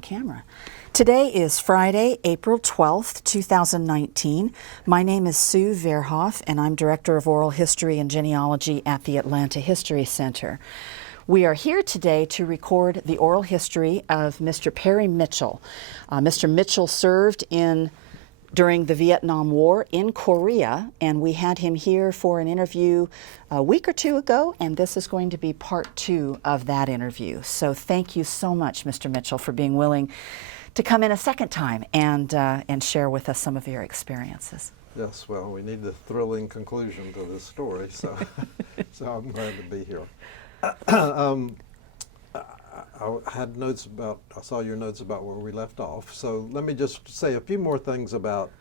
on camera. Today is Friday, April 12th, 2019. My name is Sue Verhoff, and I'm Director of Oral History and Genealogy at the Atlanta History Center. We are here today to record the oral history of Mr. Perry Mitchell. Mr. Mitchell served during the Vietnam War in Korea, and we had him here for an interview a week or two ago, and this is going to be part 2 of that interview. So thank you so much, Mr. Mitchell, for being willing to come in a second time and share with us some of your experiences. Yes, well, we need the thrilling conclusion to this story, so I'm glad to be here. I saw your notes about where we left off, so let me just say a few more things about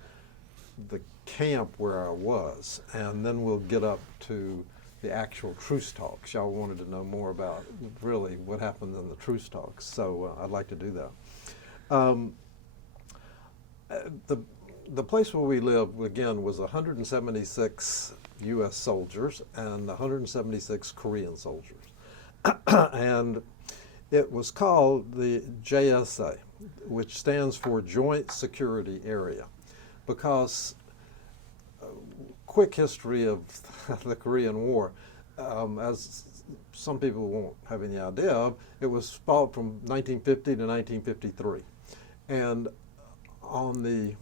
the camp where I was, and then we'll get up to the actual truce talks. Y'all wanted to know more about really what happened in the truce talks, so I'd like to do that. The place where we lived, again, was 176 U.S. soldiers and 176 Korean soldiers. And it was called the JSA, which stands for Joint Security Area, because quick history of the Korean War, as some people won't have any idea of, it was fought from 1950 to 1953. And on the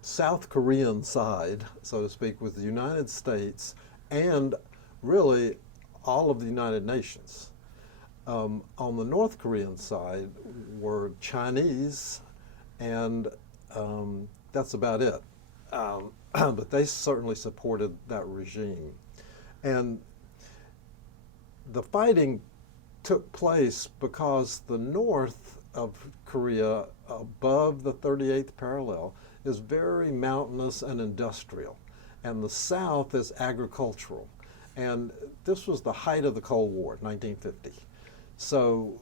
South Korean side, so to speak, was the United States and really all of the United Nations. On the North Korean side were Chinese, and that's about it. But they certainly supported that regime. And the fighting took place because the north of Korea, above the 38th parallel, is very mountainous and industrial, and the south is agricultural. And this was the height of the Cold War, 1950. So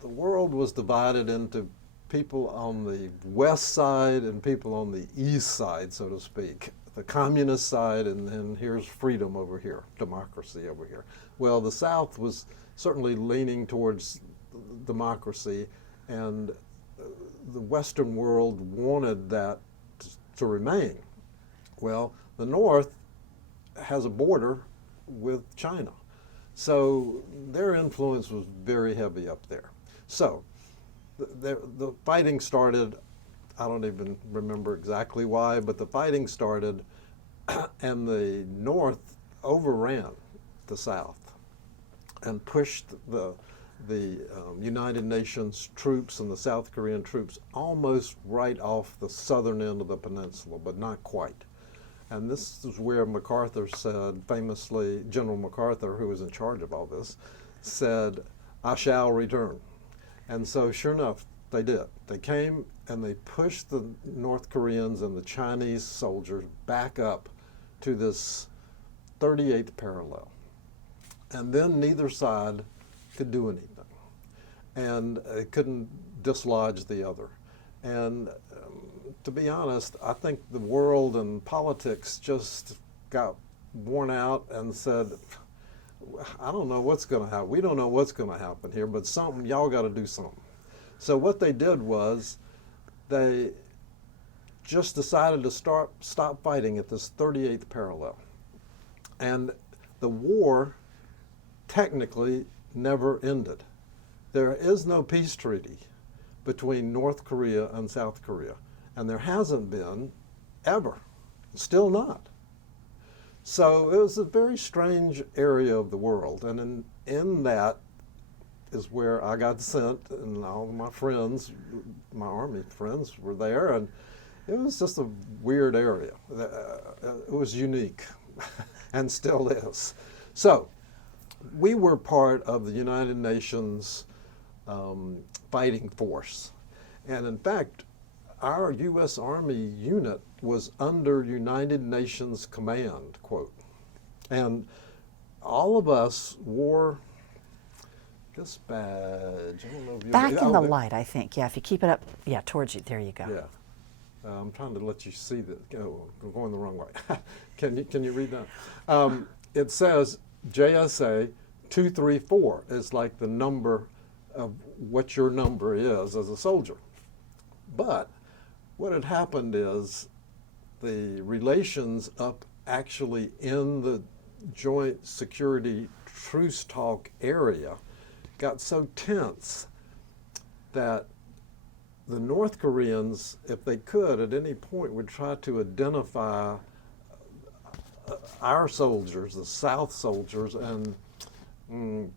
the world was divided into people on the west side and people on the east side, so to speak. The communist side, and then here's freedom over here, democracy over here. Well, the South was certainly leaning towards democracy, and the Western world wanted that to remain. Well, the North has a border with China, so their influence was very heavy up there. So the fighting started, I don't even remember exactly why, but the fighting started and the North overran the South and pushed the United Nations troops and the South Korean troops almost right off the southern end of the peninsula, but not quite. And this is where MacArthur said, famously, General MacArthur, who was in charge of all this, said, "I shall return." And so sure enough, they did. They came and they pushed the North Koreans and the Chinese soldiers back up to this 38th parallel. And then neither side could do anything. And it couldn't dislodge the other. And to be honest, I think the world and politics just got worn out and said, I don't know what's going to happen. We don't know what's going to happen here, but y'all got to do something. So what they did was they just decided to stop fighting at this 38th parallel. And the war technically never ended. There is no peace treaty between North Korea and South Korea, and there hasn't been ever, still not. So it was a very strange area of the world, and in that is where I got sent, and all of my friends, my Army friends, were there, and it was just a weird area. It was unique, and still is. So we were part of the United Nations fighting force, and in fact, our U.S. Army unit was under United Nations command, quote. And all of us wore this badge. I don't know if Back in the light, I think. Yeah, if you keep it up, yeah, towards you. There you go. Yeah. I'm trying to let you see that. We're going the wrong way. Can you read that? It says JSA 234 is like the number of what your number is as a soldier. But what had happened is the relations up actually in the joint security truce talk area got so tense that the North Koreans, if they could, at any point would try to identify our soldiers, the South soldiers, and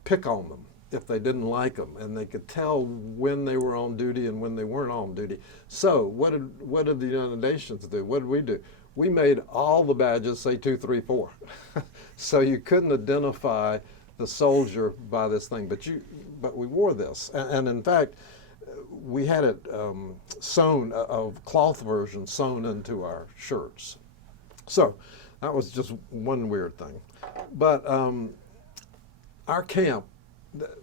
pick on them if they didn't like them, and they could tell when they were on duty and when they weren't on duty. So what did the United Nations do? What did we do? We made all the badges say 2, 3, 4, so you couldn't identify the soldier by this thing. But we wore this, and in fact, we had it sewn, a cloth version sewn into our shirts. So that was just one weird thing. But our camp,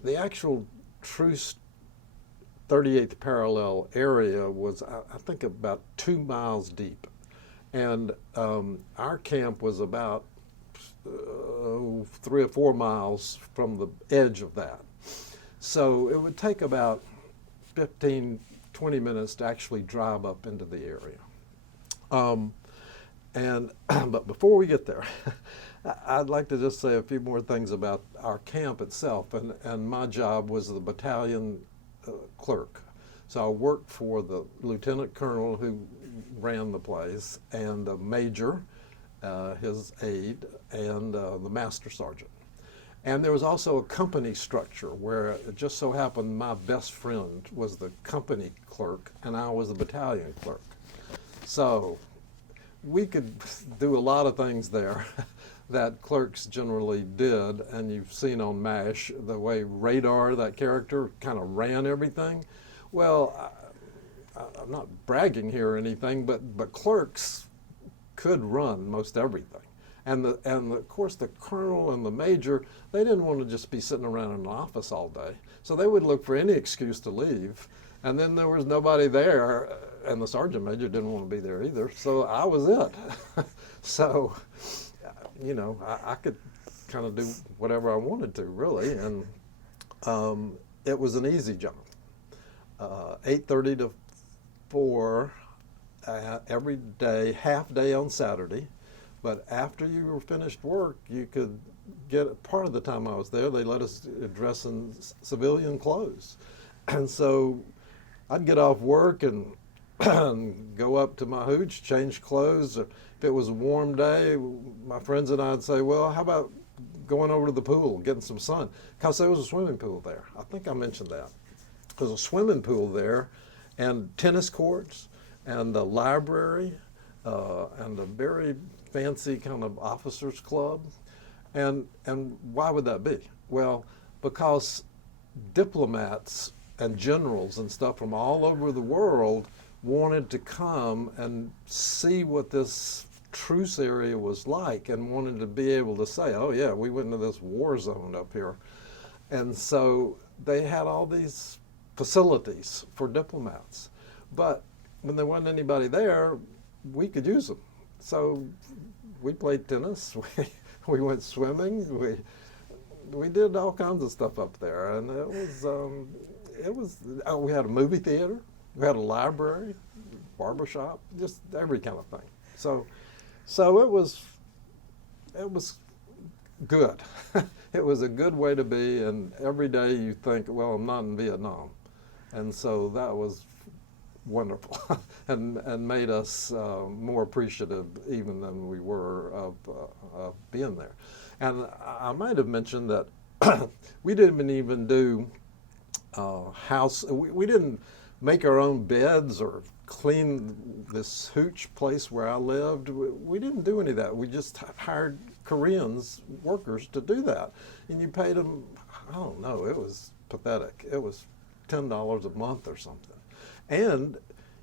the actual truce 38th parallel area was, I think, about 2 miles deep. And our camp was about 3 or 4 miles from the edge of that. So it would take about 15, 20 minutes to actually drive up into the area. But before we get there, I'd like to just say a few more things about our camp itself. And my job was the battalion clerk. So I worked for the lieutenant colonel who ran the place, and the major, his aide, and the master sergeant. And there was also a company structure where it just so happened my best friend was the company clerk and I was the battalion clerk. So we could do a lot of things there that clerks generally did, and you've seen on MASH the way Radar, that character, kind of ran everything. Well, I'm not bragging here or anything, but clerks could run most everything. And of course the colonel and the major, they didn't want to just be sitting around in an office all day. So they would look for any excuse to leave. And then there was nobody there, and the sergeant major didn't want to be there either. So I was it. So, you know, I could kind of do whatever I wanted to, really. And it was an easy job. 8:30 to 4 every day, half day on Saturday. But after you were finished work, you could get, part of the time I was there, they let us dress in civilian clothes. And so I'd get off work and go up to my hooch, change clothes. If it was a warm day, my friends and I'd say, well, how about going over to the pool, getting some sun? Because there was a swimming pool there. I think I mentioned that. There's a swimming pool there, and tennis courts, and a library, and a very fancy kind of officers club. And why would that be? Well, because diplomats and generals and stuff from all over the world wanted to come and see what this truce area was like, and wanted to be able to say, oh yeah, we went into this war zone up here. And so they had all these facilities for diplomats. But when there wasn't anybody there, we could use them. So we played tennis, we went swimming, we did all kinds of stuff up there, and we had a movie theater, we had a library, barbershop, just every kind of thing. So it was good. It was a good way to be, and every day you think, well, I'm not in Vietnam. And so that was wonderful and made us more appreciative even than we were of being there. And I might have mentioned that we didn't even do we didn't make our own beds or clean this hooch place where I lived. We didn't do any of that. We just hired Koreans, workers, to do that. And you paid them, I don't know, it was pathetic. It was $10 a month or something. And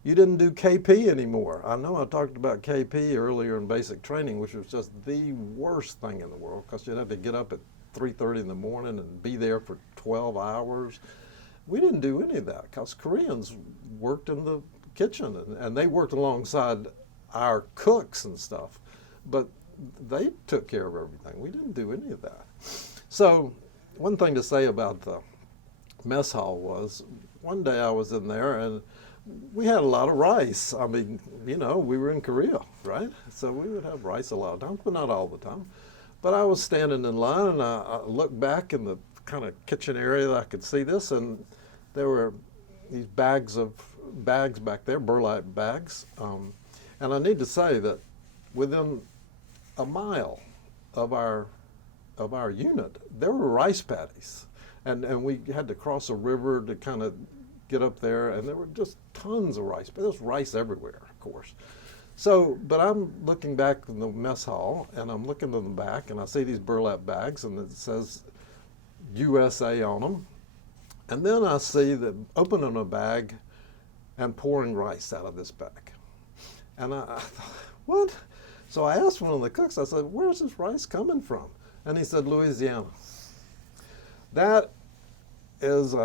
you didn't do KP anymore. I know I talked about KP earlier in basic training, which was just the worst thing in the world, because you'd have to get up at 3:30 in the morning and be there for 12 hours. We didn't do any of that, because Koreans worked in the kitchen, and they worked alongside our cooks and stuff. But they took care of everything. We didn't do any of that. So one thing to say about the mess hall was, one day I was in there and we had a lot of rice. I mean, you know, we were in Korea, right? So we would have rice a lot of times, but not all the time. But I was standing in line and I looked back in the kind of kitchen area that I could see this, and there were these bags back there, burlap bags. And I need to say that within a mile of our unit, there were rice paddies. And we had to cross a river to kind of get up there, and there were just tons of rice. But there's rice everywhere, of course. So, but I'm looking back in the mess hall, and I'm looking to the back, and I see these burlap bags, and it says USA on them. And then I see them opening a bag and pouring rice out of this bag. And I thought, what? So I asked one of the cooks, I said, where's this rice coming from? And he said, Louisiana. That is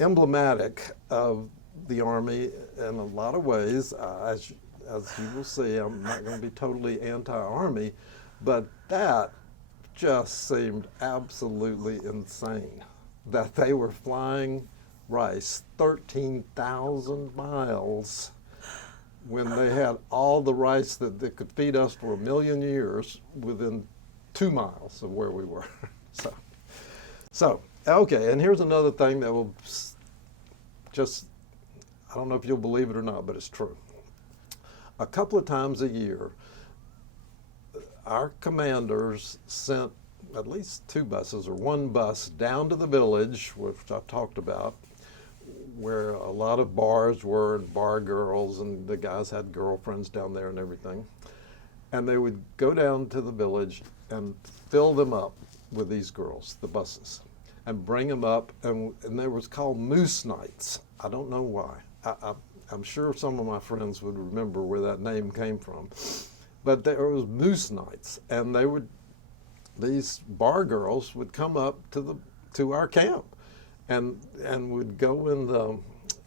emblematic of the Army in a lot of ways. As you will see, I'm not going to be totally anti-Army, but that just seemed absolutely insane, that they were flying rice 13,000 miles when they had all the rice that could feed us for 1,000,000 years within 2 miles of where we were. So, okay, and here's another thing that will just, I don't know if you'll believe it or not, but it's true. A couple of times a year, our commanders sent at least 2 buses or 1 bus down to the village, which I talked about, where a lot of bars were and bar girls, and the guys had girlfriends down there and everything. And they would go down to the village and fill them up with these girls, the buses, and bring them up, and they was called Moose Nights. I don't know why. I'm sure some of my friends would remember where that name came from. But there was Moose Nights, and these bar girls would come up to our camp and would go in the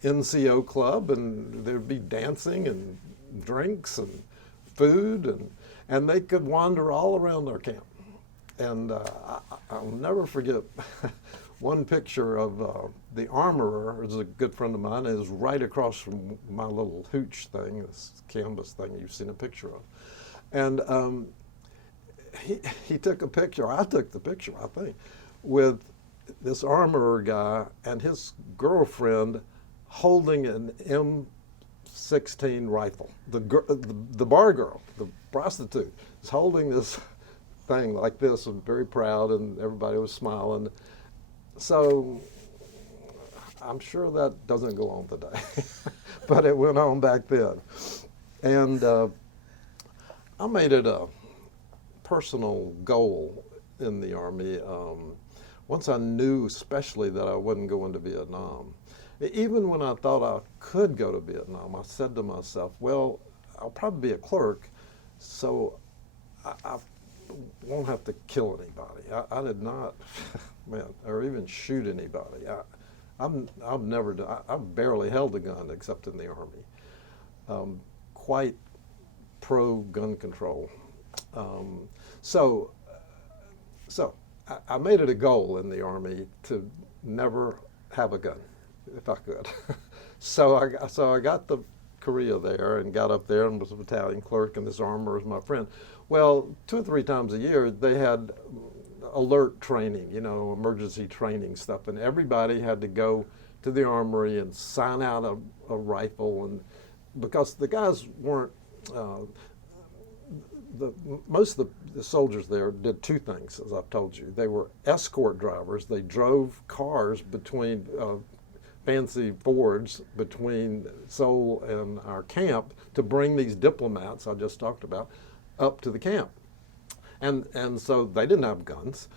NCO club, and there'd be dancing and drinks and food, and they could wander all around our camp. And I'll never forget one picture of the armorer, who's a good friend of mine, is right across from my little hooch thing, this canvas thing you've seen a picture of. And he took a picture, I took the picture, I think, with this armorer guy and his girlfriend holding an M16 rifle. The bar girl, the prostitute, is holding this thing like this and very proud, and everybody was smiling. So I'm sure that doesn't go on today, but it went on back then. And I made it a personal goal in the Army. Once I knew especially that I wasn't going to Vietnam, even when I thought I could go to Vietnam, I said to myself, well, I'll probably be a clerk, so I won't have to kill anybody. I did not, man, or even shoot anybody. I've never done, I've barely held a gun except in the Army. Quite pro gun control. So I made it a goal in the Army to never have a gun, if I could. So I got the Korea there and got up there and was a battalion clerk, and this armorer was my friend. Well, 2 or 3 times a year they had alert training, you know, emergency training stuff, and everybody had to go to the armory and sign out a rifle, and because the guys weren't, most of the soldiers there did 2 things, as I've told you. They were escort drivers. They drove cars between fancy Fords between Seoul and our camp to bring these diplomats I just talked about up to the camp. And so they didn't have guns.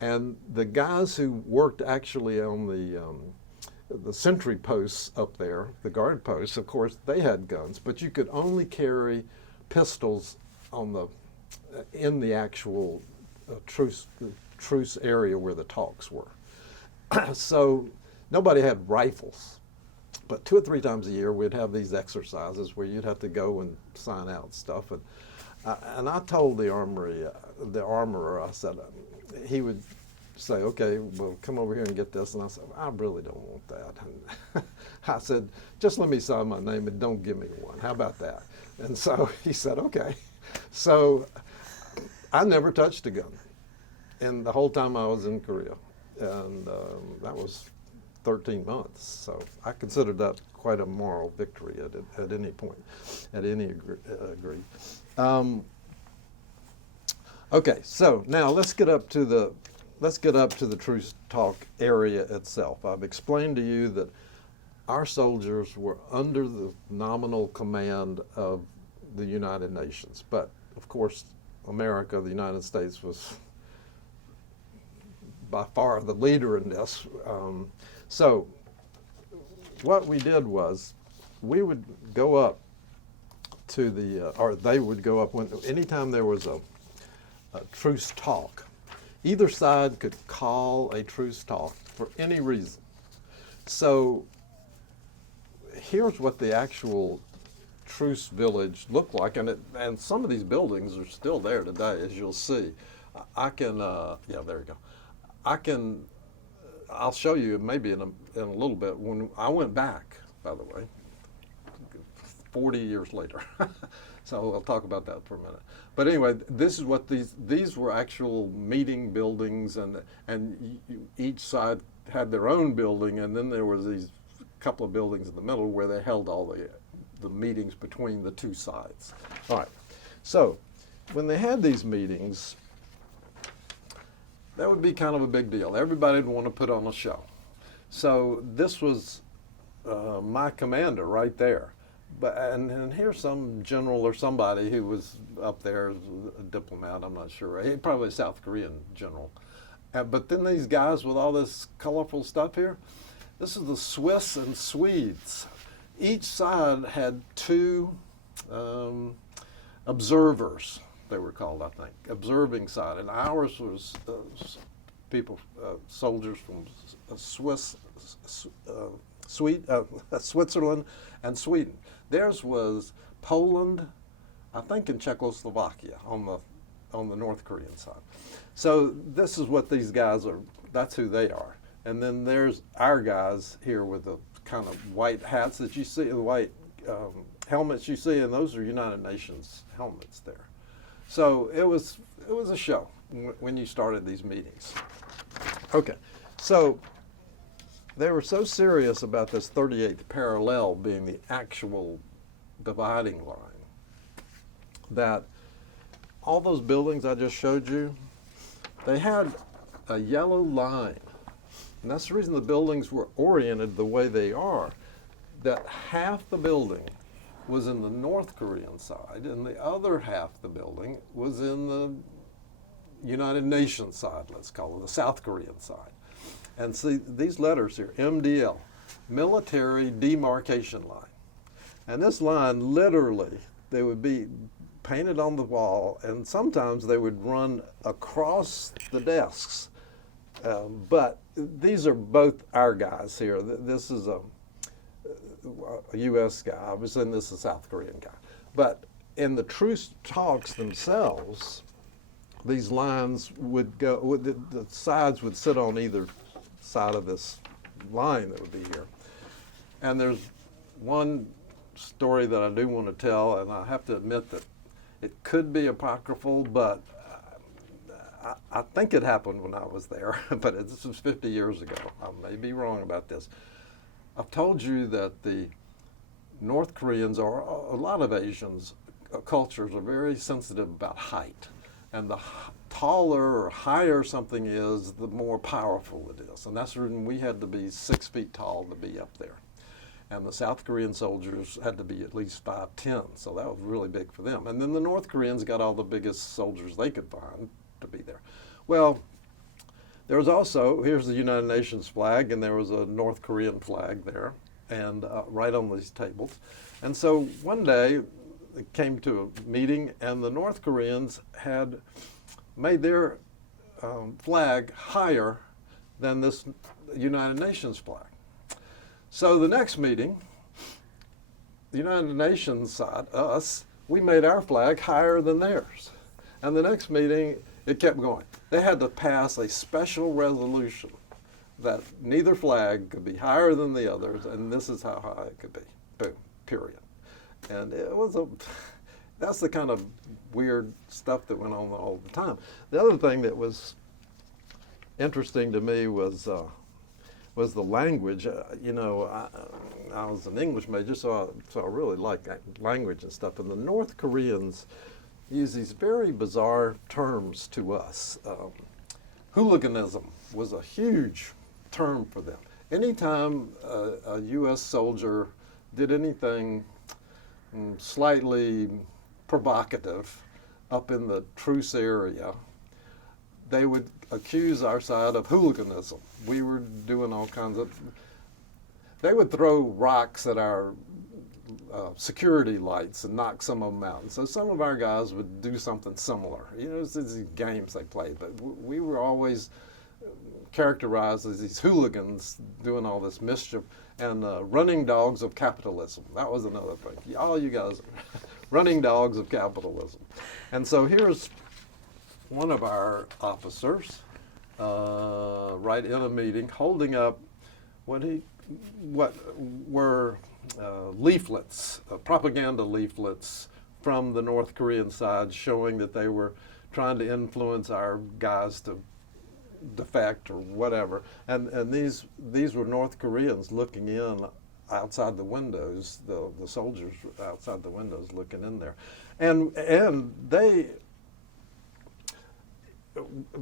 And the guys who worked actually on the sentry posts up there, the guard posts, of course, they had guns, but you could only carry pistols in the actual truce area where the talks were. So nobody had rifles, but 2 or 3 times a year we'd have these exercises where you'd have to go and sign out stuff. And I told the armorer, I said he would say, okay, well, come over here and get this. And I said, I really don't want that. And I said, just let me sign my name and don't give me one. How about that? And so he said, okay. So I never touched a gun and the whole time I was in Korea. And that was 13 months. So I considered that quite a moral victory at any point, at any degree. Okay, so now let's get up to the truce talk area itself. I've explained to you that our soldiers were under the nominal command of the United Nations, but of course America, the United States, was by far the leader in this. So what we did was we would go up to the, or they would go up anytime there was a truce talk. Either side could call a truce talk for any reason. So here's what the actual truce village looked like, and some of these buildings are still there today, as you'll see. I can, yeah, there you go. I'll show you maybe in a little bit. When I went back, by the way, 40 years later. So I'll talk about that for a minute. But anyway, this is what these were actual meeting buildings, and each side had their own building, and then there was these couple of buildings in the middle where they held all the meetings between the two sides. All right. So when they had these meetings, that would be kind of a big deal. Everybody would want to put on a show. So this was my commander right there. And here's some general or somebody who was up there, a diplomat, I'm not sure. He probably a South Korean general. But then these guys with all this colorful stuff here, this is the Swiss and Swedes. Each side had two observers, they were called, I think, observing side. And ours was soldiers from Switzerland and Sweden. Theirs was Poland, I think, in Czechoslovakia on the North Korean side. So this is what these guys are. That's who they are. And then there's our guys here with the kind of white hats that you see, the white helmets you see, and those are United Nations helmets there. So it was a show when you started these meetings. Okay, so they were so serious about this 38th parallel being the actual dividing line that all those buildings I just showed you, they had a yellow line. And that's the reason the buildings were oriented the way they are, that half the building was in the North Korean side and the other half the building was in the United Nations side, let's call it, the South Korean side. And see these letters here, MDL, Military Demarcation Line. And this line, literally, they would be painted on the wall, and sometimes they would run across the desks. But these are both our guys here. This is a U.S. guy, obviously, and this is a South Korean guy. But in the truce talks themselves, these lines would go, the sides would sit on either side of this line that would be here. And there's one story that I do want to tell, and I have to admit that it could be apocryphal, but I think it happened when I was there, but this was 50 years ago. I may be wrong about this. I've told you that the North Koreans, or a lot of Asians, cultures are very sensitive about height. And the taller or higher something is, the more powerful it is. And that's the reason we had to be 6 feet tall to be up there. And the South Korean soldiers had to be at least 5'10", so that was really big for them. And then the North Koreans got all the biggest soldiers they could find to be there. Well, there was also, here's the United Nations flag, and there was a North Korean flag there, and right on these tables. And so one day, it came to a meeting, and the North Koreans had made their flag higher than this United Nations flag. So the next meeting, the United Nations side, us, we made our flag higher than theirs. And the next meeting, It kept going. They had to pass a special resolution that neither flag could be higher than the others, and this is how high it could be. Boom, period. And it was that's the kind of weird stuff that went on all the time. The other thing that was interesting to me was the language. I was an English major, so I really liked language and stuff. And the North Koreans use these very bizarre terms to us. Hooliganism was a huge term for them. Anytime a U.S. soldier did anything slightly provocative up in the truce area, they would accuse our side of hooliganism. We were doing all kinds of, they would throw rocks at our security lights and knock some of them out. And so some of our guys would do something similar. It's these games they played, but we were always characterized as these hooligans doing all this mischief, and running dogs of capitalism. That was another thing. All you guys are running dogs of capitalism. And so here's one of our officers right in a meeting holding up what were leaflets, propaganda leaflets from the North Korean side, showing that they were trying to influence our guys to defect or whatever. And these were North Koreans looking in outside the windows, the soldiers outside the windows looking in there. And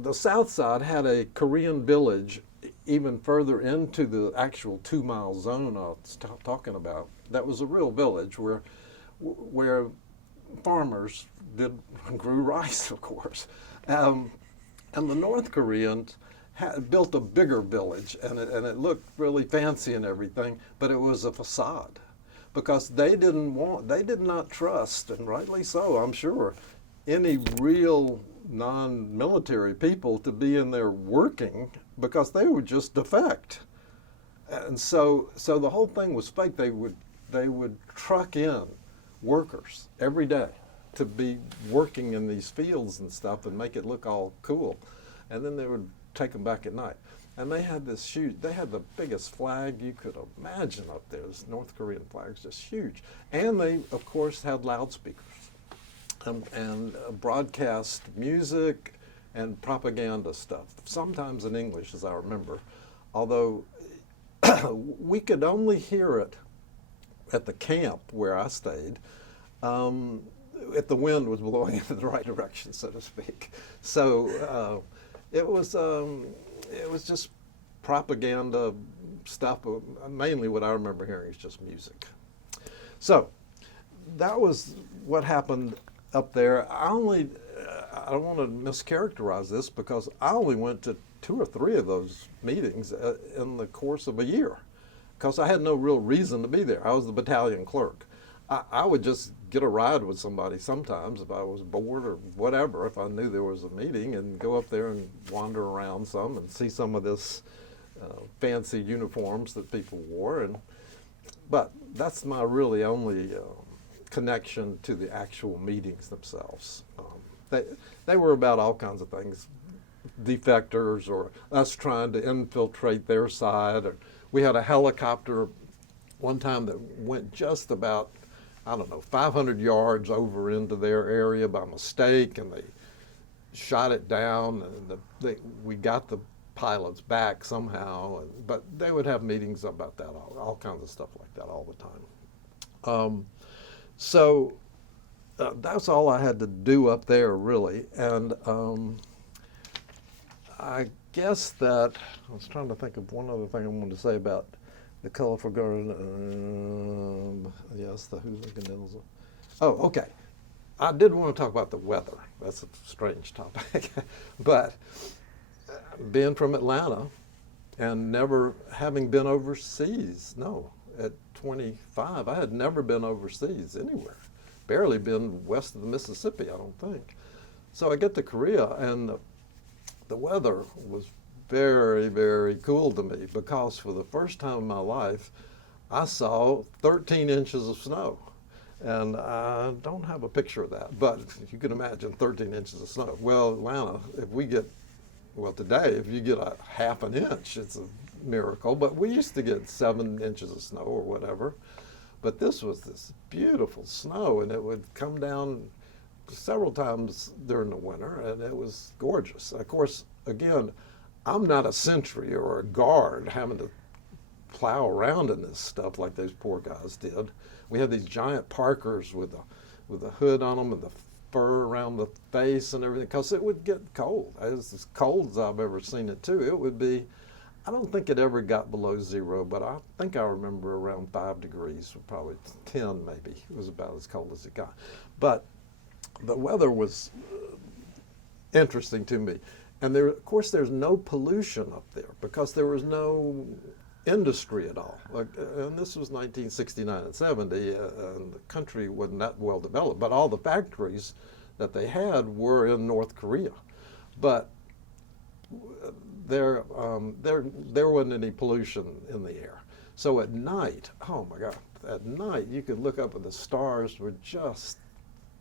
the South Side had a Korean village even further into the actual 2-mile zone I was talking about. That was a real village where farmers grew rice, of course. And the North Koreans built a bigger village, and it looked really fancy and everything, but it was a facade, because they did not trust, and rightly so, I'm sure, any real non-military people to be in there working, because they would just defect. And so the whole thing was fake. They would truck in workers every day to be working in these fields and stuff and make it look all cool. And then they would take them back at night. And they had the biggest flag you could imagine up there. This North Korean flag's just huge. And they, of course, had loudspeakers and broadcast music and propaganda stuff, sometimes in English, as I remember, although we could only hear it at the camp where I stayed, if the wind was blowing in the right direction, so to speak. So it was just propaganda stuff. Mainly what I remember hearing is just music. So that was what happened up there. I don't want to mischaracterize this, because I only went to 2 or 3 of those meetings in the course of a year, because I had no real reason to be there. I was the battalion clerk. I would just get a ride with somebody sometimes if I was bored or whatever, if I knew there was a meeting, and go up there and wander around some and see some of this fancy uniforms that people wore. But that's my really only connection to the actual meetings themselves. They were about all kinds of things, defectors or us trying to infiltrate their side. Or we had a helicopter one time that went just about, 500 yards over into their area by mistake, and they shot it down, and we got the pilots back somehow. But they would have meetings about that, all kinds of stuff like that all the time. So that's all I had to do up there, really. And I guess that, I was trying to think of one other thing I wanted to say about the colorful garden. Yes, the hooliganism. Oh, okay. I did want to talk about the weather. That's a strange topic. But being from Atlanta and never having been overseas, at 25, I had never been overseas anywhere. Barely been west of the Mississippi, I don't think. So I get to Korea, and the weather was very, very cool to me, because for the first time in my life, I saw 13 inches of snow. And I don't have a picture of that, but you can imagine 13 inches of snow. Well, Atlanta, if we get, well, today, if you get a half an inch, it's a miracle. But we used to get 7 inches of snow or whatever. But this was this beautiful snow, and it would come down several times during the winter, and it was gorgeous. Of course, again, I'm not a sentry or a guard having to plow around in this stuff like those poor guys did. We had these giant parkers with a hood on them and the fur around the face and everything, because it would get cold. It was as cold as I've ever seen it too. It would be, I don't think it ever got below 0, but I think I remember around 5 degrees, probably 10 maybe. It was about as cold as it got. But the weather was interesting to me. And there, of course, there's no pollution up there because there was no industry at all. And this was 1969 and 70, and the country wasn't that well developed. But all the factories that they had were in North Korea. But there wasn't any pollution in the air. So at night, oh my God, at night you could look up and the stars were just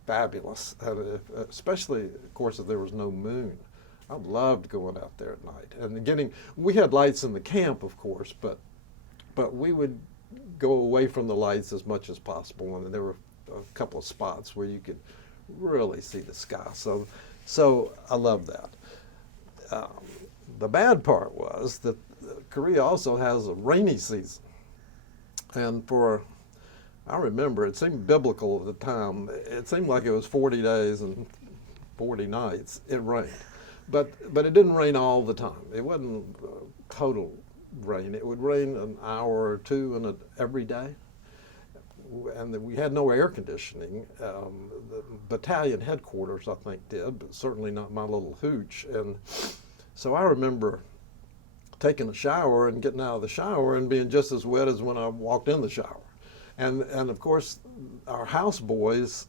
fabulous. And especially, of course, if there was no moon. I loved going out there at night and we had lights in the camp, of course, but we would go away from the lights as much as possible, and there were a couple of spots where you could really see the sky. So I loved that. The bad part was that Korea also has a rainy season, and I remember it seemed biblical at the time. It seemed like it was 40 days and 40 nights. It rained. But it didn't rain all the time. It wasn't total rain. It would rain an hour or two every day. And we had no air conditioning. The battalion headquarters, I think, did, but certainly not my little hooch. And so I remember taking a shower and getting out of the shower and being just as wet as when I walked in the shower. And of course, our houseboys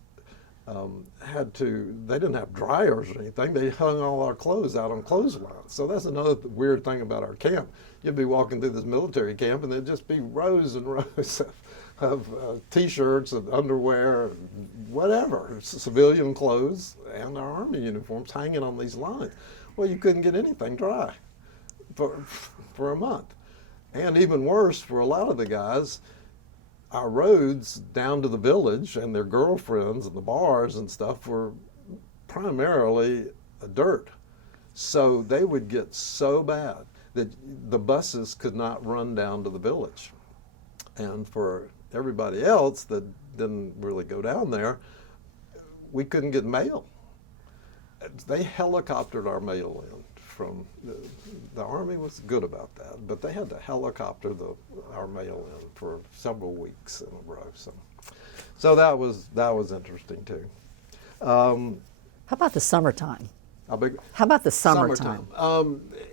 they didn't have dryers or anything. They hung all our clothes out on clotheslines. So that's another weird thing about our camp. You'd be walking through this military camp and there'd just be rows and rows of T-shirts and underwear, and whatever, civilian clothes and our Army uniforms hanging on these lines. Well, you couldn't get anything dry for a month. And even worse, for a lot of the guys, our roads down to the village and their girlfriends and the bars and stuff were primarily dirt. So they would get so bad that the buses could not run down to the village. And for everybody else that didn't really go down there, we couldn't get mail. They helicoptered our mail in from the Army was good about that, but they had to helicopter our mail in for several weeks in a row. So that was interesting too. How about the summertime? How about the summertime?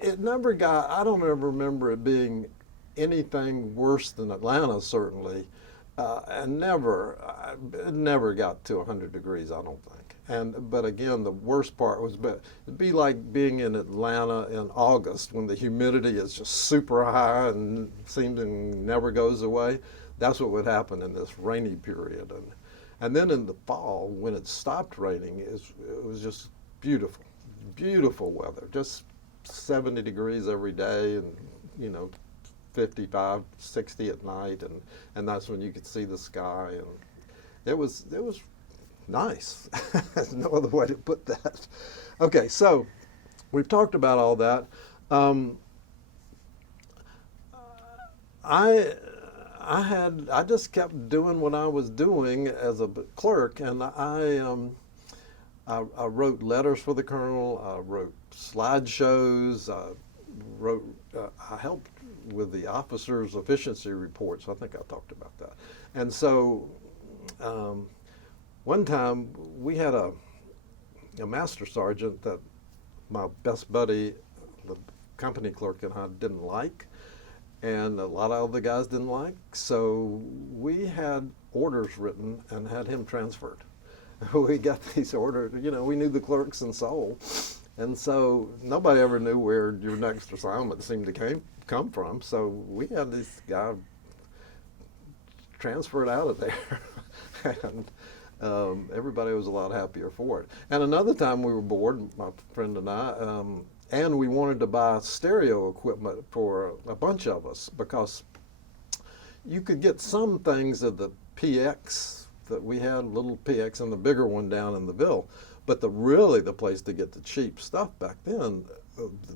It never got. I don't ever remember it being anything worse than Atlanta, certainly, and it never got to 100 degrees. I don't think. But again, the worst part was, it'd be like being in Atlanta in August when the humidity is just super high and seems to never goes away. That's what would happen in this rainy period. And then in the fall, when it stopped raining, it was just beautiful, beautiful weather, just 70 degrees every day and, 55, 60 at night. And that's when you could see the sky. And it was nice. There's no other way to put that. Okay, so we've talked about all that. I just kept doing what I was doing as a clerk, and I wrote letters for the colonel. I wrote slideshows. I helped with the officers' efficiency reports. I think I talked about that. And so. One time we had a master sergeant that my best buddy, the company clerk, and I didn't like, and a lot of other guys didn't like. So we had orders written and had him transferred. We got these orders, we knew the clerks in Seoul, and so nobody ever knew where your next assignment seemed to come from. So we had this guy transferred out of there. and everybody was a lot happier for it. And another time we were bored, my friend and we wanted to buy stereo equipment for a bunch of us, because you could get some things at the PX that we had, little PX and the bigger one down in the Ville. But really the place to get the cheap stuff back then,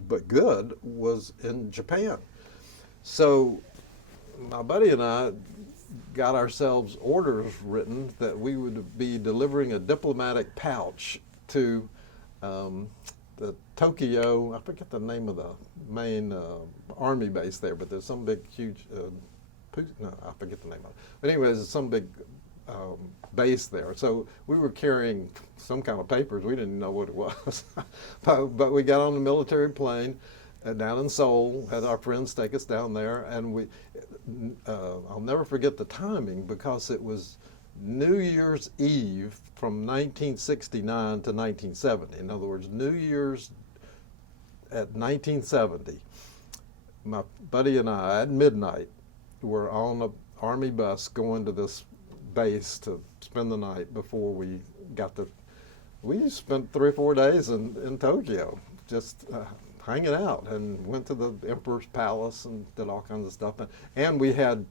but good, was in Japan. So my buddy and I got ourselves orders written that we would be delivering a diplomatic pouch to the Tokyo, I forget the name of the main army base there, but there's some big, huge, no, I forget the name of it. But anyways, it's some big base there. So we were carrying some kind of papers. We didn't know what it was. but we got on the military plane down in Seoul, had our friends take us down there, and I'll never forget the timing, because it was New Year's Eve from 1969 to 1970. In other words, New Year's at 1970, my buddy and I, at midnight, were on an Army bus going to this base to spend the night before we we spent 3 or 4 days in Tokyo, just hanging out, and went to the Emperor's Palace and did all kinds of stuff. And we had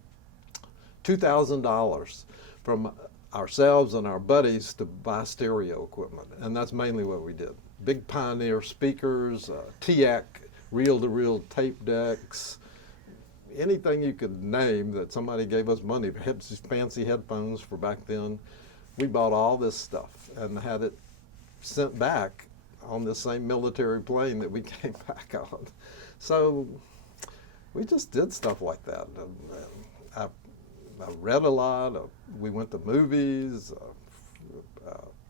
$2,000 from ourselves and our buddies to buy stereo equipment, and that's mainly what we did. Big Pioneer speakers, TEAC, reel-to-reel tape decks, anything you could name that somebody gave us money for, fancy headphones for back then. We bought all this stuff and had it sent back on the same military plane that we came back on. So we just did stuff like that. I read a lot. We went to movies,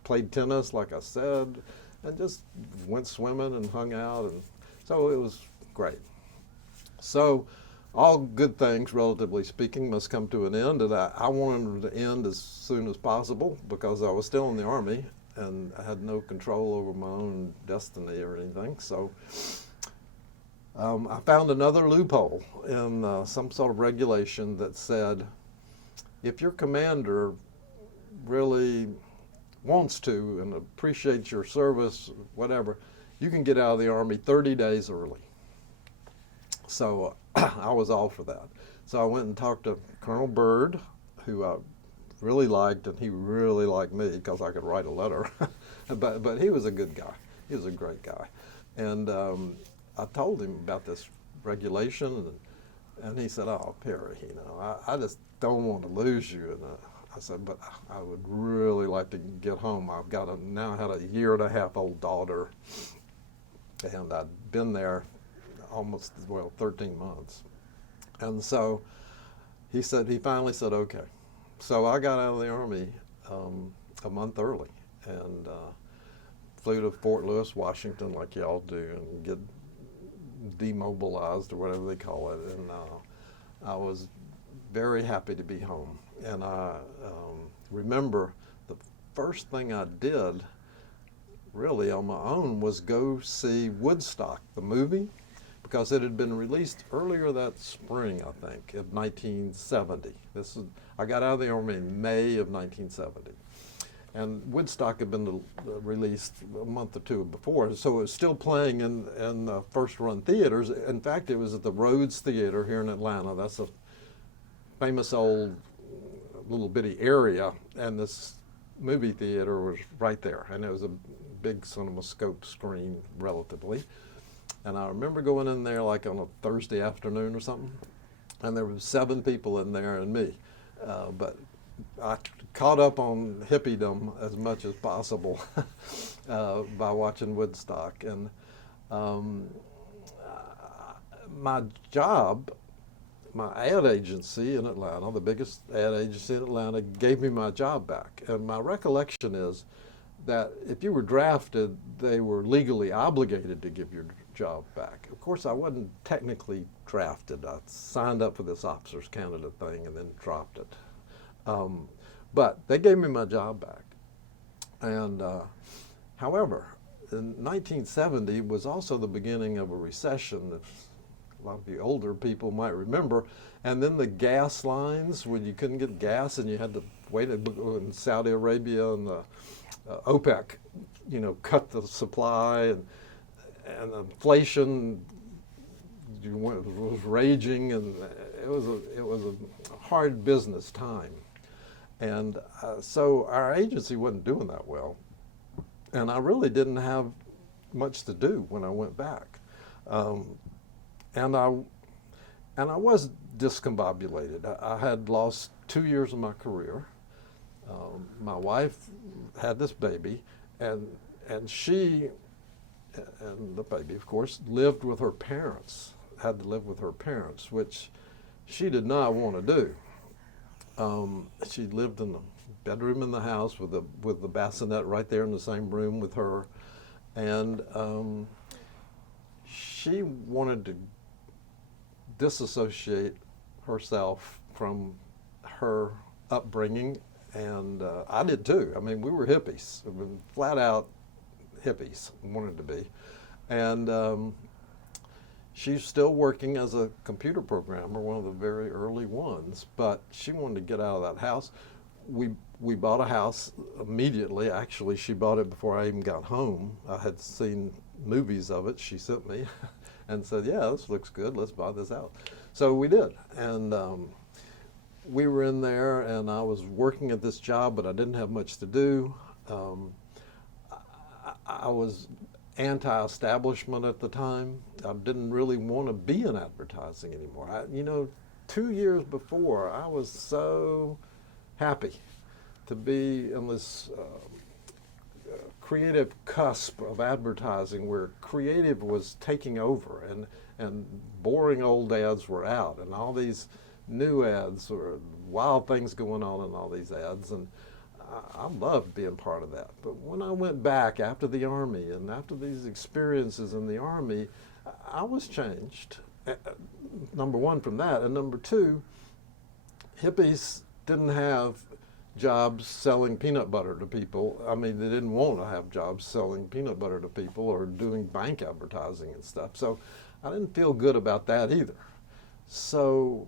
played tennis, like I said, and just went swimming and hung out. And so it was great. So all good things, relatively speaking, must come to an end, and I wanted them to end as soon as possible, because I was still in the Army and I had no control over my own destiny or anything. So I found another loophole in some sort of regulation that said, if your commander really wants to and appreciates your service, whatever, you can get out of the Army 30 days early. So I was all for that. So I went and talked to Colonel Byrd, who I really liked, and he really liked me because I could write a letter. but he was a good guy. He was a great guy. And I told him about this regulation, and he said, "Oh, Perry, I just don't want to lose you." And I said, "But I would really like to get home. I've got now had a 1.5-year-old daughter, and I'd been there almost, 13 months. And so he finally said, okay. So I got out of the Army a month early, and flew to Fort Lewis, Washington, like y'all do, and get demobilized, or whatever they call it. And I was very happy to be home. And I remember the first thing I did, really on my own, was go see Woodstock, the movie, because it had been released earlier that spring, I think, of 1970. I got out of the Army in May of 1970. And Woodstock had been released a month or two before, so it was still playing in first-run theaters. In fact, it was at the Rhodes Theater here in Atlanta. That's a famous old little bitty area, and this movie theater was right there, and it was a big CinemaScope screen, relatively. And I remember going in there like on a Thursday afternoon or something, and there were 7 people in there and me. But I caught up on hippiedom as much as possible by watching Woodstock. And my job, my ad agency in Atlanta, the biggest ad agency in Atlanta, gave me my job back. And my recollection is that if you were drafted, they were legally obligated to give your job back. Of course, I wasn't technically drafted. I signed up for this officer's candidate thing and then dropped it. But they gave me my job back. And however, in 1970 was also the beginning of a recession, a lot of you older people might remember. And then the gas lines, when you couldn't get gas and you had to wait in Saudi Arabia, and the OPEC, cut the supply, and inflation was raging, and it was a hard business time. And so our agency wasn't doing that well. And I really didn't have much to do when I went back. And I was discombobulated. I had lost 2 years of my career. My wife had this baby, and she, and the baby, of course, lived with her parents, had to live with her parents, which she did not want to do. She lived in the bedroom in the house with the bassinet right there in the same room with her, and she wanted to disassociate herself from her upbringing, and I did too. I mean, we were hippies, flat out hippies, wanted to be, and she's still working as a computer programmer, one of the very early ones, but she wanted to get out of that house. We bought a house immediately. Actually, she bought it before I even got home. I had seen movies of it. She sent me and said, yeah, this looks good. Let's buy this out. So we did. And we were in there, and I was working at this job, but I didn't have much to do. I was anti-establishment at the time. I didn't really want to be in advertising anymore. 2 years before, I was so happy to be in this creative cusp of advertising where creative was taking over, and boring old ads were out, and all these new ads, or wild things going on in all these ads, and I loved being part of that. But when I went back after the Army and after these experiences in the Army, I was changed. Number one, from that, and number two, hippies didn't have jobs selling peanut butter to people. I mean, they didn't want to have jobs selling peanut butter to people or doing bank advertising and stuff. So I didn't feel good about that either. So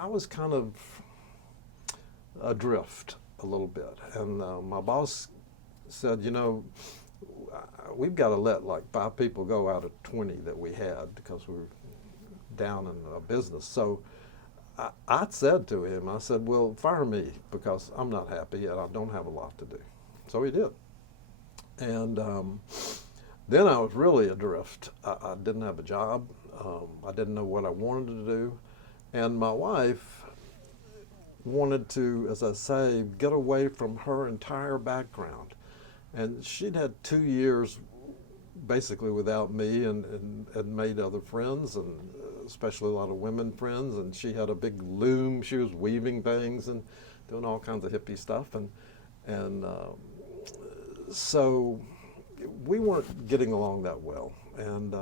I was kind of adrift a little bit. And my boss said, we've got to let like 5 people go out of 20 that we had because we were down in a business. So I said to him, I said, well, fire me because I'm not happy and I don't have a lot to do. So he did. And then I was really adrift. I didn't have a job. I didn't know what I wanted to do. And my wife wanted to, as I say, get away from her entire background. And she'd had 2 years basically without me, and made other friends, and especially a lot of women friends, and she had a big loom. She was weaving things and doing all kinds of hippie stuff, and so we weren't getting along that well. And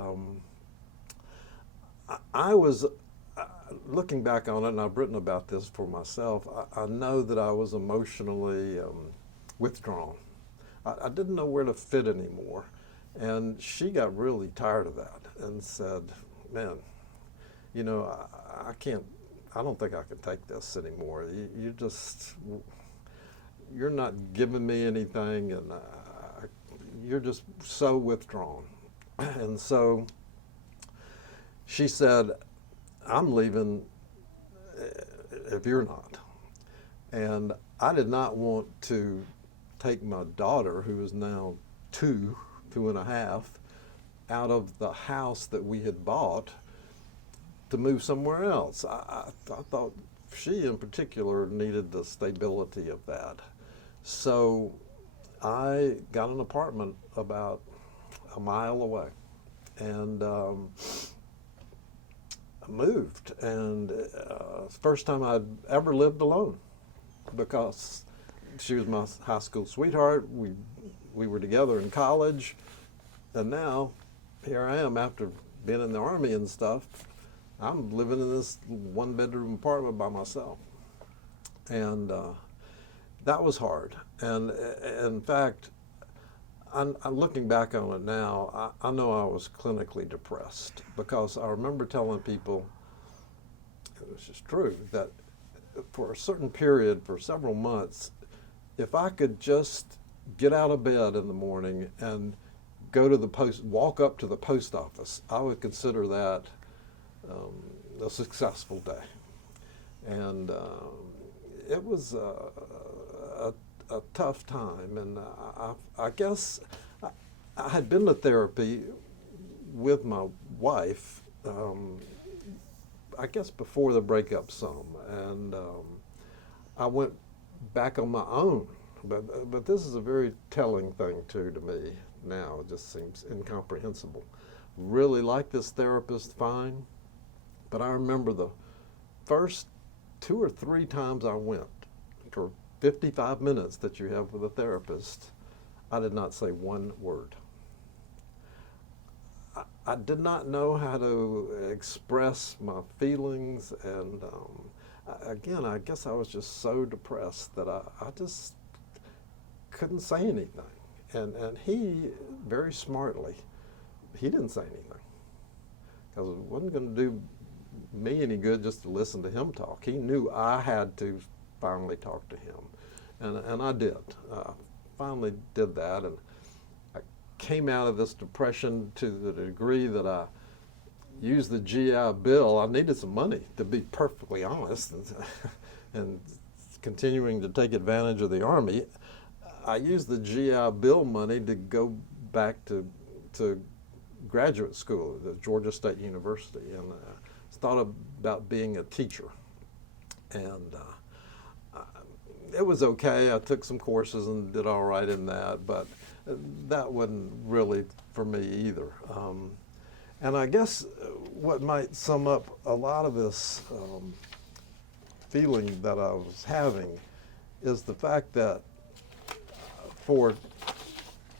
I was, looking back on it, and I've written about this for myself, I know that I was emotionally withdrawn. I didn't know where to fit anymore. And she got really tired of that and said, man, I don't think I can take this anymore. You're not giving me anything, and you're just so withdrawn. And so she said, I'm leaving if you're not. And I did not want to take my daughter, who is now 2 and a half, out of the house that we had bought to move somewhere else. I thought she in particular needed the stability of that. So I got an apartment about a mile away, and I moved. And first time I'd ever lived alone, because she was my high school sweetheart. We were together in college, and now here I am after being in the Army and stuff. I'm living in this 1-bedroom apartment by myself, and that was hard. And in fact, I'm looking back on it now, I know I was clinically depressed because I remember telling people, which is true, that for a certain period, for several months, if I could just get out of bed in the morning and go to the post, walk up to the post office, I would consider that a successful day. And it was a tough time, and I guess I had been to therapy with my wife, I guess before the breakup some, and I went back on my own. But this is a very telling thing too to me now. It just seems incomprehensible. Really like this therapist, fine, but I remember the first 2 or 3 times I went for 55 minutes that you have with a therapist, I did not say one word. I did not know how to express my feelings, and again, I guess I was just so depressed that I just couldn't say anything. And he, very smartly, he didn't say anything, because it wasn't going to do me any good just to listen to him talk. He knew I had to finally talk to him, and I did. Finally did that, and I came out of this depression to the degree that I used the GI Bill. I needed some money, to be perfectly honest, and continuing to take advantage of the Army. I used the GI Bill money to go back to graduate school at Georgia State University, and thought about being a teacher. And it was okay. I took some courses and did all right in that, but that wasn't really for me either. And I guess what might sum up a lot of this feeling that I was having is the fact that for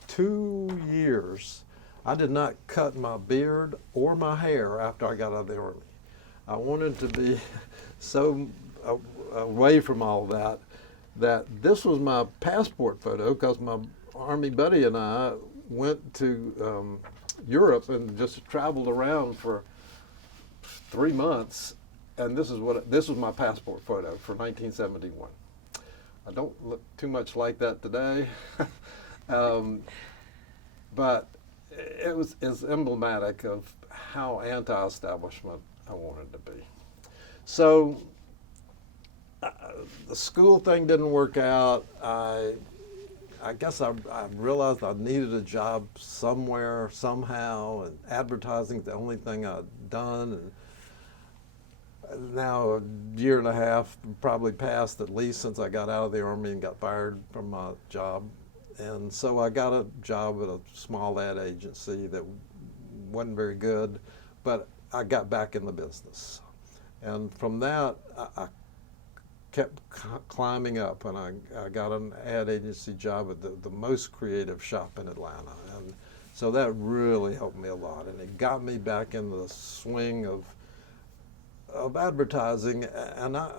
2 years, I did not cut my beard or my hair after I got out of the Army. I wanted to be so away from all that this was my passport photo, because my Army buddy and I went to Europe and just traveled around for 3 months, and this was my passport photo for 1971. I don't look too much like that today, but it's emblematic of how anti-establishment I wanted to be. So the school thing didn't work out. I guess I realized I needed a job somewhere, somehow, and advertising's the only thing I'd done. And now a year and a half probably passed at least since I got out of the Army and got fired from my job. And so I got a job at a small ad agency that wasn't very good, but I got back in the business. And from that, I kept climbing up, and I got an ad agency job at the most creative shop in Atlanta. And so that really helped me a lot, and it got me back in the swing of advertising. And I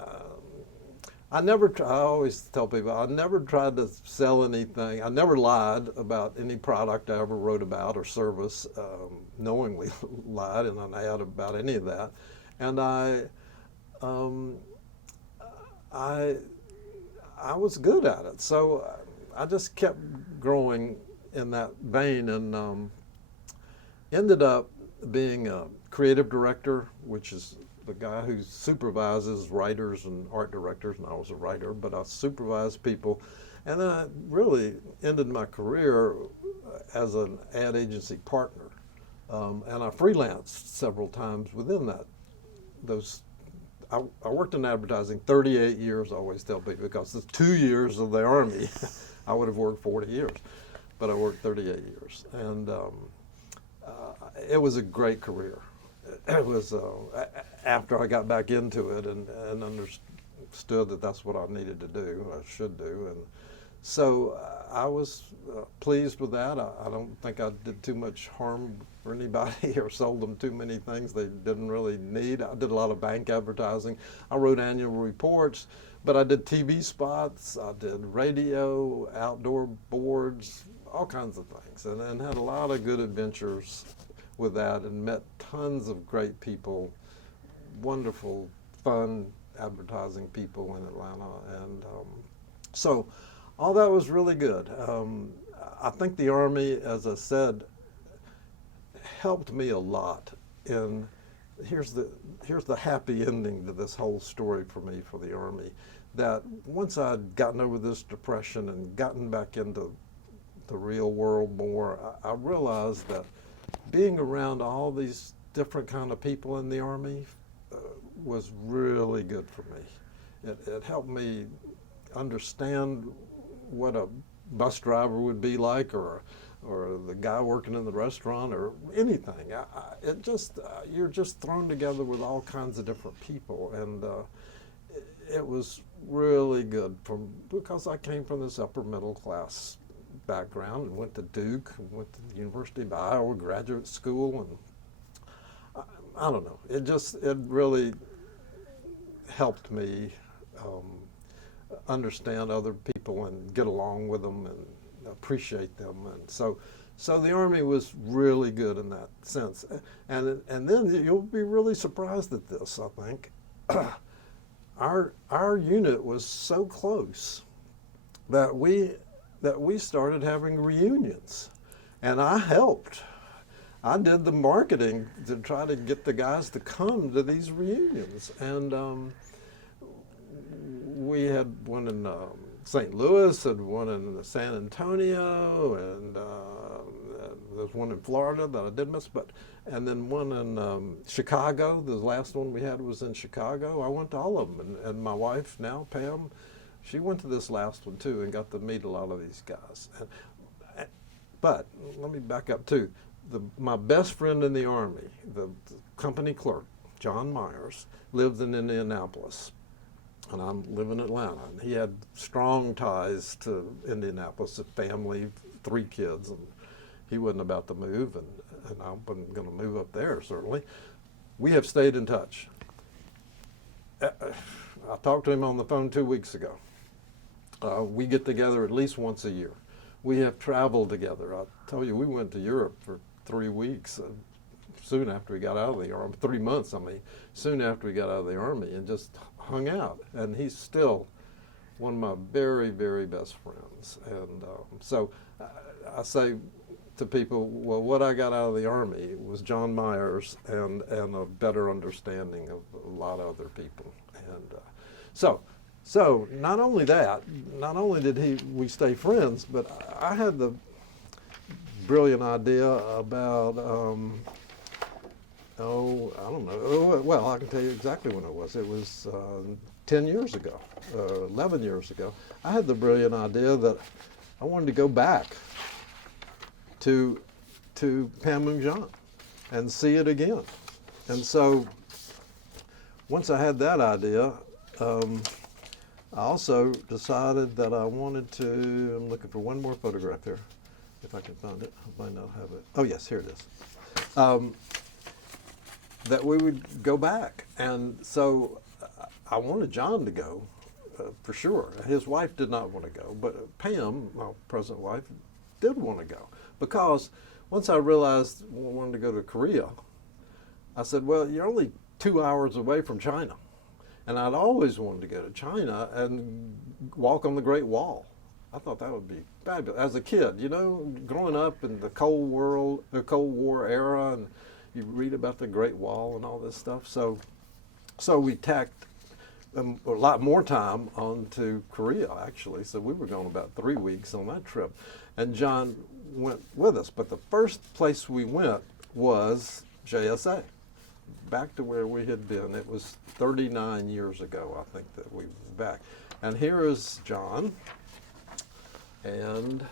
always tell people, I never tried to sell anything. I never lied about any product I ever wrote about or service, knowingly lied in an ad about any of that. And I was good at it. So I just kept growing in that vein, and ended up being a creative director, which is the guy who supervises writers and art directors, and I was a writer, but I supervised people. And then I really ended my career as an ad agency partner. And I freelanced several times within that. I worked in advertising 38 years, I always tell people, because the 2 years of the Army, I would have worked 40 years, but I worked 38 years. And it was a great career. It was after I got back into it and understood that that's what I needed to do, I should do. And so I was pleased with that. I don't think I did too much harm for anybody or sold them too many things they didn't really need. I did a lot of bank advertising. I wrote annual reports, but I did TV spots, I did radio, outdoor boards, all kinds of things, and had a lot of good adventures with that, and met tons of great people, wonderful, fun advertising people in Atlanta, and so all that was really good. I think the Army, as I said, helped me a lot. And here's the happy ending to this whole story for me, for the Army, that once I'd gotten over this depression and gotten back into the real world more, I realized that being around all these different kind of people in the Army was really good for me. It helped me understand what a bus driver would be like, or the guy working in the restaurant, or anything. It just you're just thrown together with all kinds of different people, and it was really good because I came from this upper middle class background and went to Duke, and went to the University of Iowa graduate school, and I don't know. It really helped me understand other people and get along with them and appreciate them, and so the Army was really good in that sense. And then you'll be really surprised at this, I think. Our unit was so close that we started having reunions, and I helped. I did the marketing to try to get the guys to come to these reunions, and we had one in St. Louis, and one in San Antonio, and there's one in Florida that I did miss, and then one in Chicago. The last one we had was in Chicago. I went to all of them, and my wife now, Pam, she went to this last one too and got to meet a lot of these guys. But let me back up too. My best friend in the Army, the company clerk, John Myers, lived in Indianapolis, and I live in Atlanta. And he had strong ties to Indianapolis, a family, 3 kids, and he wasn't about to move, and I wasn't going to move up there, certainly. We have stayed in touch. I talked to him on the phone 2 weeks ago. We get together at least once a year. We have traveled together. I tell you, we went to Europe for 3 weeks soon after we got out of the Army, 3 months, I mean, soon after we got out of the Army, and just hung out. And he's still one of my very, very best friends. And so I say to people, well, what I got out of the Army was John Myers and a better understanding of a lot of other people. And so not only that, not only did we stay friends, but I had the brilliant idea about, I don't know, well, I can tell you exactly when it was. It was 10 years ago, 11 years ago. I had the brilliant idea that I wanted to go back to Panmunjom and see it again. And so once I had that idea, I also decided that I wanted to, I'm looking for one more photograph here, if I can find it. I might not have it. Oh yes, here it is. That we would go back. And so I wanted John to go, for sure. His wife did not want to go, but Pam, my present wife, did want to go. Because once I realized I wanted to go to Korea, I said, well, you're only 2 hours away from China. And I'd always wanted to go to China and walk on the Great Wall. I thought that would be fabulous. As a kid, you know, growing up in the Cold War era, and you read about the Great Wall and all this stuff. So we tacked a lot more time on to Korea, actually. So we were gone about 3 weeks on that trip. And John went with us. But the first place we went was JSA, back to where we had been. It was 39 years ago, I think, that we were back. And here is John. And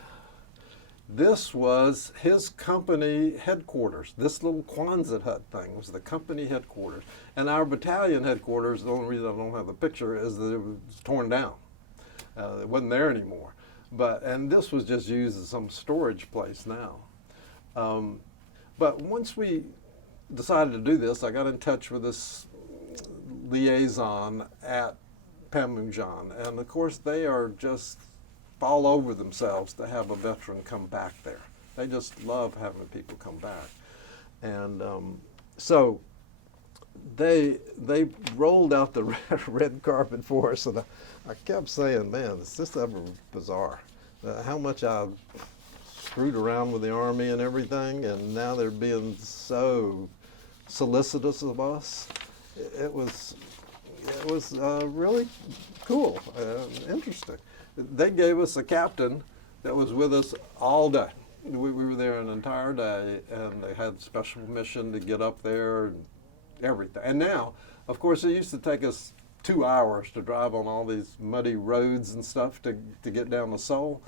this was his company headquarters. This little Quonset hut thing was the company headquarters. And our battalion headquarters, the only reason I don't have the picture is that it was torn down. It wasn't there anymore. And this was just used as some storage place now. But once we decided to do this, I got in touch with this liaison at Panmunjom. And of course, they are just fall over themselves to have a veteran come back there. They just love having people come back. And so they rolled out the red carpet for us, and I kept saying, man, is this ever bizarre? How much I screwed around with the Army and everything, and now they're being so solicitous of us. It was really cool, interesting. They gave us a captain that was with us all day. We were there an entire day, and they had a special mission to get up there and everything. And now, of course, it used to take us 2 hours to drive on all these muddy roads and stuff to get down to Seoul.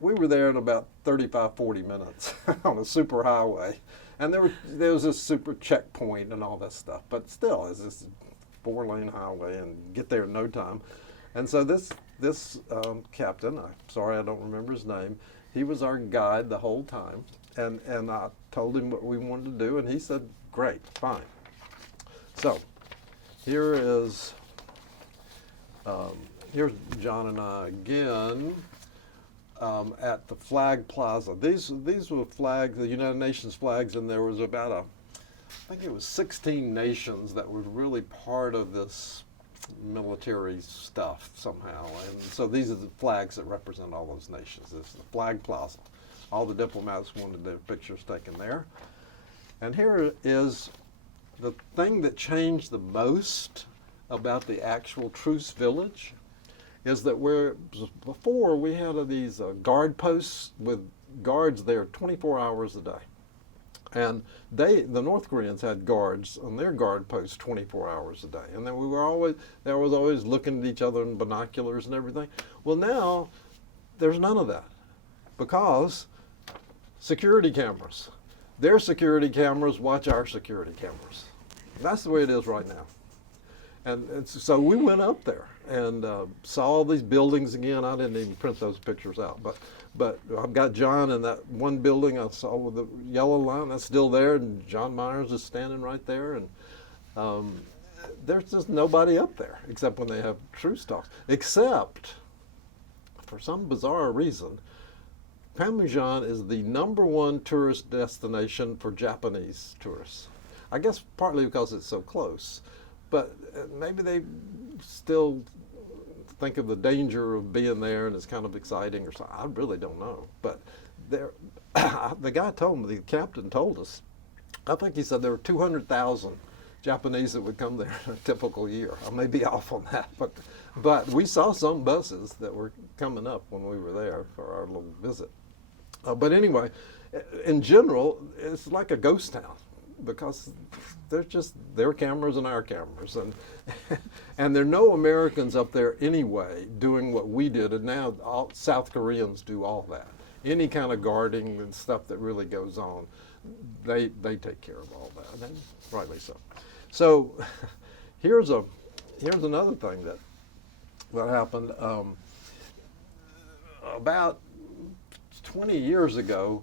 We were there in about 35, 40 minutes on a super highway. And there was a super checkpoint and all that stuff. But still, it's this 4-lane highway and get there in no time. And so this captain, I'm sorry I don't remember his name, he was our guide the whole time. And I told him what we wanted to do, and he said, great, fine. So here's John and I again at the Flag Plaza. These were flags, the United Nations flags, and there was about I think it was 16 nations that were really part of this military stuff somehow. And so these are the flags that represent all those nations. This is the Flag Plaza. All the diplomats wanted their pictures taken there. And here is the thing that changed the most about the actual truce village is that before we had these guard posts with guards there 24 hours a day. And the North Koreans had guards on their guard posts 24 hours a day. And then they was always looking at each other in binoculars and everything. Well, now there's none of that because security cameras. Their security cameras watch our security cameras. That's the way it is right now. And so we went up there and saw all these buildings again. I didn't even print those pictures out, but I've got John in that one building I saw with the yellow line. That's still there, and John Myers is standing right there. And there's just nobody up there except when they have truce talks. Except, for some bizarre reason, Panmunjom is the #1 tourist destination for Japanese tourists. I guess partly because it's so close, but maybe they still think of the danger of being there and it's kind of exciting or something. I really don't know. But the guy told me, the captain told us, I think he said there were 200,000 Japanese that would come there in a typical year. I may be off on that, but we saw some buses that were coming up when we were there for our little visit. But anyway, in general, it's like a ghost town because there's just their cameras and our cameras, and there are no Americans up there anyway doing what we did, and now all South Koreans do all that. Any kind of guarding and stuff that really goes on, they take care of all that, and rightly so. So here's another thing that happened about 20 years ago.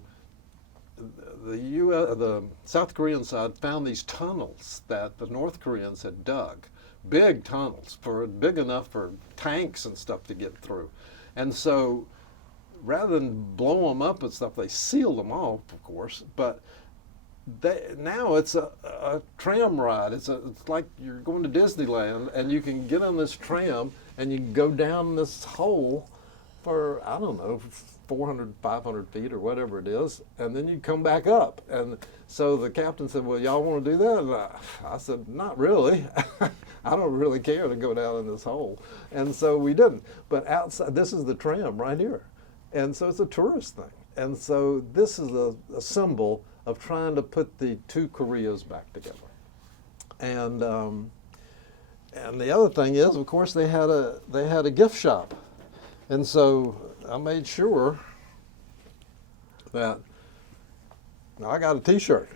The South Korean side found these tunnels that the North Koreans had dug, big tunnels, big enough for tanks and stuff to get through. And so rather than blow them up and stuff, they sealed them off, of course, but now it's a tram ride. It's like you're going to Disneyland, and you can get on this tram and you can go down this hole for, I don't know, 400, 500 feet or whatever it is, and then you come back up. And so the captain said, well, y'all want to do that? And I said, not really. I don't really care to go down in this hole. And so we didn't. But outside, this is the tram right here. And so it's a tourist thing. And so this is a symbol of trying to put the two Koreas back together. And the other thing is, of course, they had a gift shop. And so I made sure that I got a T-shirt.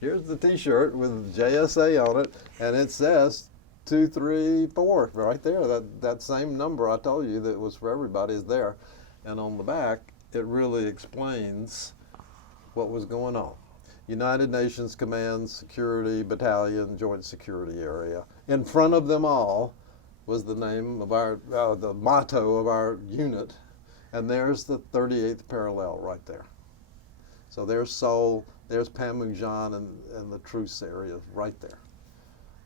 Here's the T-shirt with JSA on it, and it says 234 right there. That same number I told you that was for everybody is there. And on the back, it really explains what was going on. United Nations Command Security Battalion, Joint Security Area. In front of them all was the name of our, the motto of our unit. And there's the 38th parallel right there. So there's Seoul, there's Panmunjom, and the truce area right there.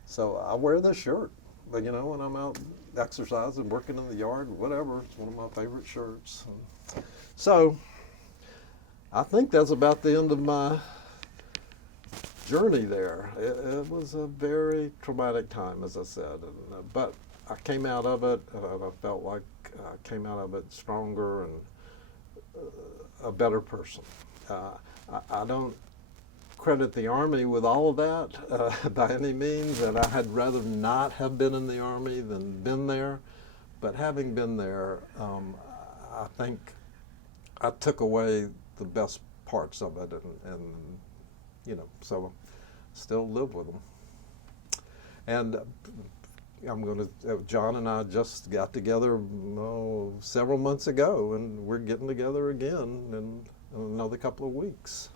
So I wear this shirt, but you know, when I'm out exercising, working in the yard, whatever, it's one of my favorite shirts. So I think that's about the end of my journey there. It was a very traumatic time, as I said, but I came out of it, and I felt like I came out of it stronger and a better person. I don't credit the Army with all of that by any means, and I had rather not have been in the Army than been there. But having been there, I think I took away the best parts of it, and you know, so still live with them. And I'm going to, John and I just got together several months ago, and we're getting together again in another couple of weeks.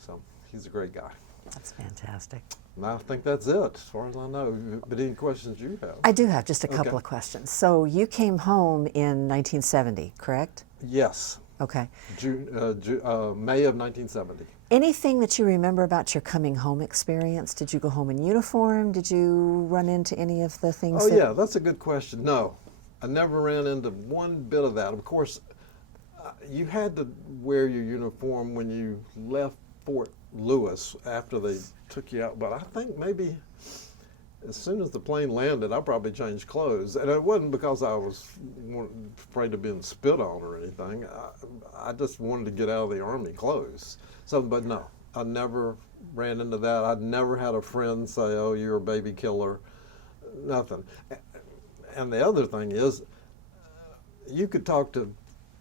So he's a great guy. That's fantastic. And I think that's it, as far as I know. But any questions you have? I do have just a couple Okay. of questions. So you came home in 1970, correct? Yes, Okay. May of 1970. Anything that you remember about your coming home experience? Did you go home in uniform? Did you run into any of the things? Oh yeah, that's a good question. No, I never ran into one bit of that. Of course, you had to wear your uniform when you left Fort Lewis after they took you out, but I think maybe as soon as the plane landed, I probably changed clothes. And it wasn't because I was afraid of being spit on or anything. I just wanted to get out of the Army clothes. So, but no, I never ran into that. I'd never had a friend say, oh, you're a baby killer. Nothing. And the other thing is, you could talk to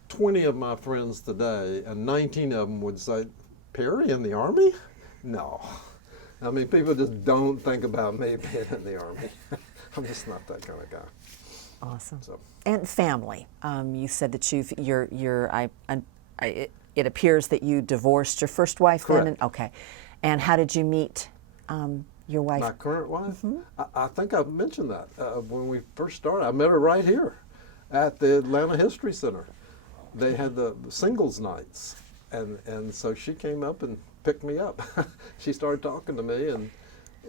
20 of my friends today, and 19 of them would say, Perry in the Army? No. I mean, people just don't think about me being in the Army. I'm just not that kind of guy. Awesome. So. And family. You said that it appears that you divorced your first wife then? Correct. Okay. And how did you meet your wife? My current wife? Mm-hmm. I think I've mentioned that. When we first started, I met her right here at the Atlanta History Center. They had the singles nights, and so she came up and picked me up. She started talking to me, and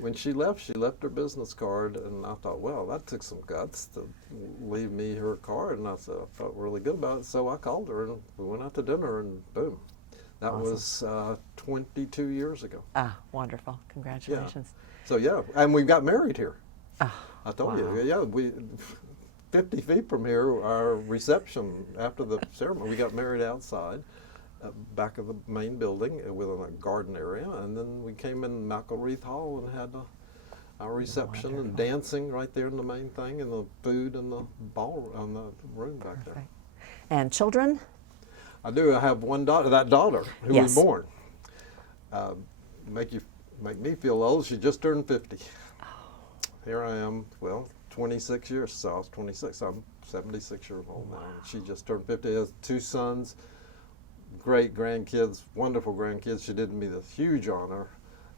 when she left her business card, and I thought, well, that took some guts to leave me her card, and I said, I felt really good about it, so I called her, and we went out to dinner, and boom. That Awesome. was 22 years ago. Ah, wonderful. Congratulations. So yeah, and we got married here. Ah, I told wow. you, yeah, we 50 feet from here, our reception after the ceremony, we got married outside, back of the main building within a garden area, and then we came in McElreath Hall and had our reception and dancing right there in the main thing, and the food in the ball in the room back there. Perfect. And children? I do. I have one daughter. That daughter who Yes. was born. Make me feel old. She just turned 50. Here I am. Well, 26 years. So I was 26. I'm 76 years old now. And she just turned 50. Has 2 sons. Great grandkids. Wonderful grandkids. She did me the huge honor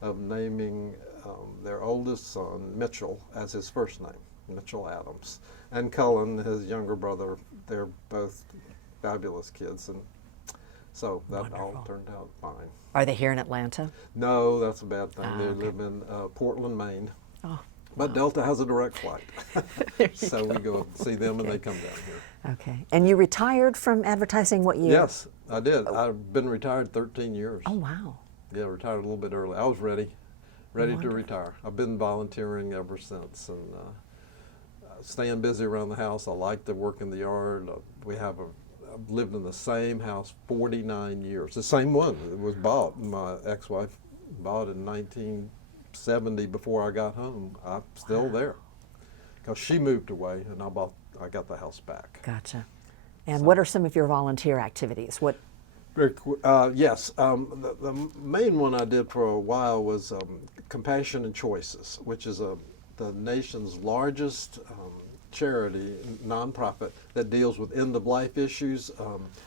of naming their oldest son Mitchell as his first name, Mitchell Adams, and Cullen, his younger brother. They're both fabulous kids, and so that all Wonderful. turned out fine. Are they here in Atlanta? No, that's a bad thing. Ah, They okay. live in Portland, Maine. Oh, But Delta has a direct flight. There you So we go see them and they come down here. okay. And you retired from advertising what year? Yes, I did. I've been retired 13 years. Oh, wow. Yeah, retired a little bit early. I was ready to Wonderful. retire. I've been volunteering ever since, and staying busy around the house. I like to work in the yard. I've lived in the same house 49 years. The same one. It was bought. My ex-wife bought it in 1970 before I got home. I'm still there because she moved away, and I got the house back. Gotcha. And what are some of your volunteer activities? What? Yes, the main one I did for a while was Compassion and Choices, which is the nation's largest charity, nonprofit, that deals with end-of-life issues,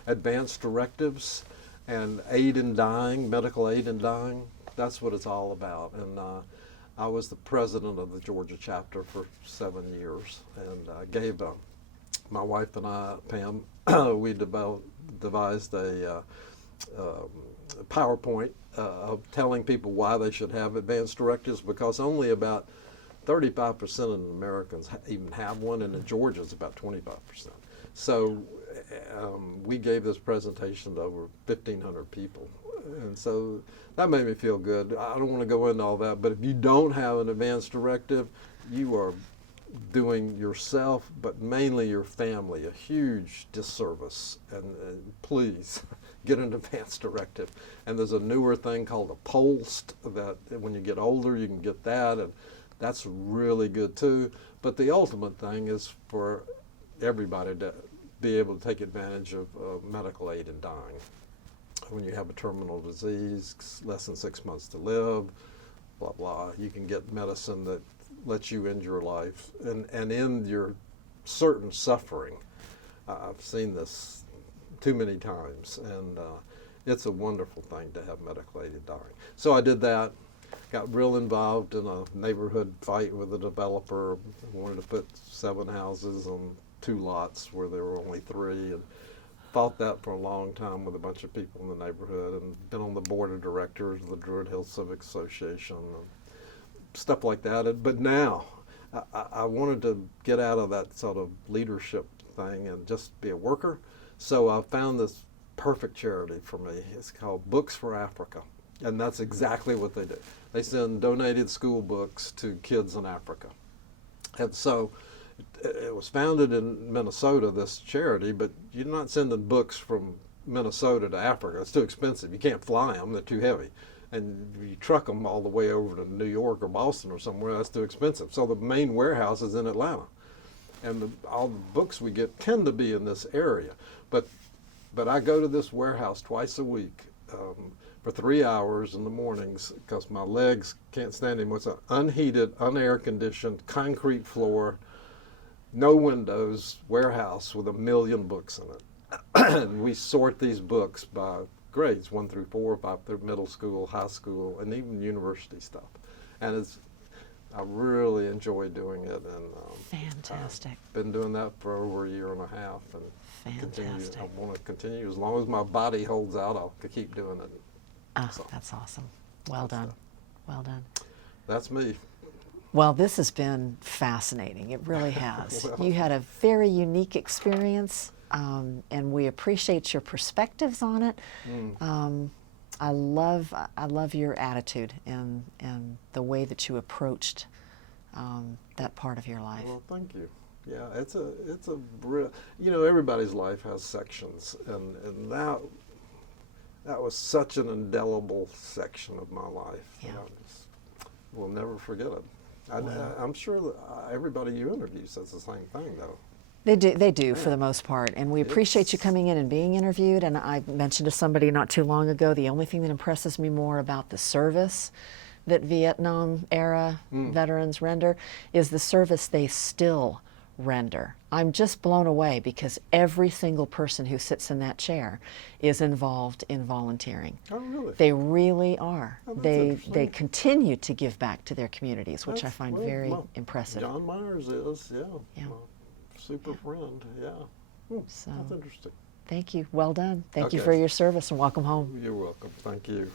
advanced directives, and aid in dying, medical aid in dying. That's what it's all about. And I was the president of the Georgia chapter for 7 years, and I gave my wife and I, Pam, we devised a PowerPoint of telling people why they should have advance directives, because only about 35% of Americans even have one, and in Georgia it's about 25%. So we gave this presentation to over 1,500 people, and so that made me feel good. I don't want to go into all that, but if you don't have an advance directive, you are doing yourself, but mainly your family, a huge disservice. And please get an advance directive. And there's a newer thing called a post that when you get older you can get that, and that's really good too. But the ultimate thing is for everybody to be able to take advantage of medical aid in dying. When you have a terminal disease, less than 6 months to live, blah, blah, you can get medicine that lets you end your life and end your certain suffering. I've seen this too many times, and it's a wonderful thing to have medical aid in dying. So I did that, got real involved in a neighborhood fight with a developer who wanted to put 7 houses on 2 lots where there were only 3, and fought that for a long time with a bunch of people in the neighborhood, and been on the board of directors of the Druid Hills Civic Association and stuff like that. But now I wanted to get out of that sort of leadership thing and just be a worker. So I found this perfect charity for me. It's called Books for Africa. And that's exactly what they do. They send donated school books to kids in Africa. And so it was founded in Minnesota, this charity, but you're not sending books from Minnesota to Africa. It's too expensive. You can't fly them. They're too heavy. And you truck them all the way over to New York or Boston or somewhere, that's too expensive. So the main warehouse is in Atlanta. And all the books we get tend to be in this area. But I go to this warehouse twice a week for 3 hours in the mornings because my legs can't stand anymore. It's an unheated, unair conditioned, concrete floor, no windows warehouse with 1 million books in it. And we sort these books by grades, 1 through 4, 5 through middle school, high school, and even university stuff. And I really enjoy doing it. And Fantastic. I've been doing that for over 1.5 years. And Fantastic. I want to continue. As long as my body holds out, I'll keep doing it. Ah, So, that's awesome. Well done. Well done. that's me. Well, this has been fascinating. It really has. Well. You had a very unique experience, and we appreciate your perspectives on it. I love your attitude and the way that you approached that part of your life. Well, thank you. Yeah, it's a everybody's life has sections, and that was such an indelible section of my life. Yeah. We'll never forget it. I'm sure that everybody you interview says the same thing, though. They do for the most part, and we appreciate you coming in and being interviewed. And I mentioned to somebody not too long ago, the only thing that impresses me more about the service that Vietnam era veterans render is the service they still render. I'm just blown away because every single person who sits in that chair is involved in volunteering. Oh, really? They really are. Oh, that's They interesting. continue to give back to their communities, which I find Well, very well, impressive. John Myers is, yeah. Yeah. My super friend, yeah. So, That's interesting. thank you. Well done. Thank you Okay. for your service and welcome home. You're welcome. Thank you.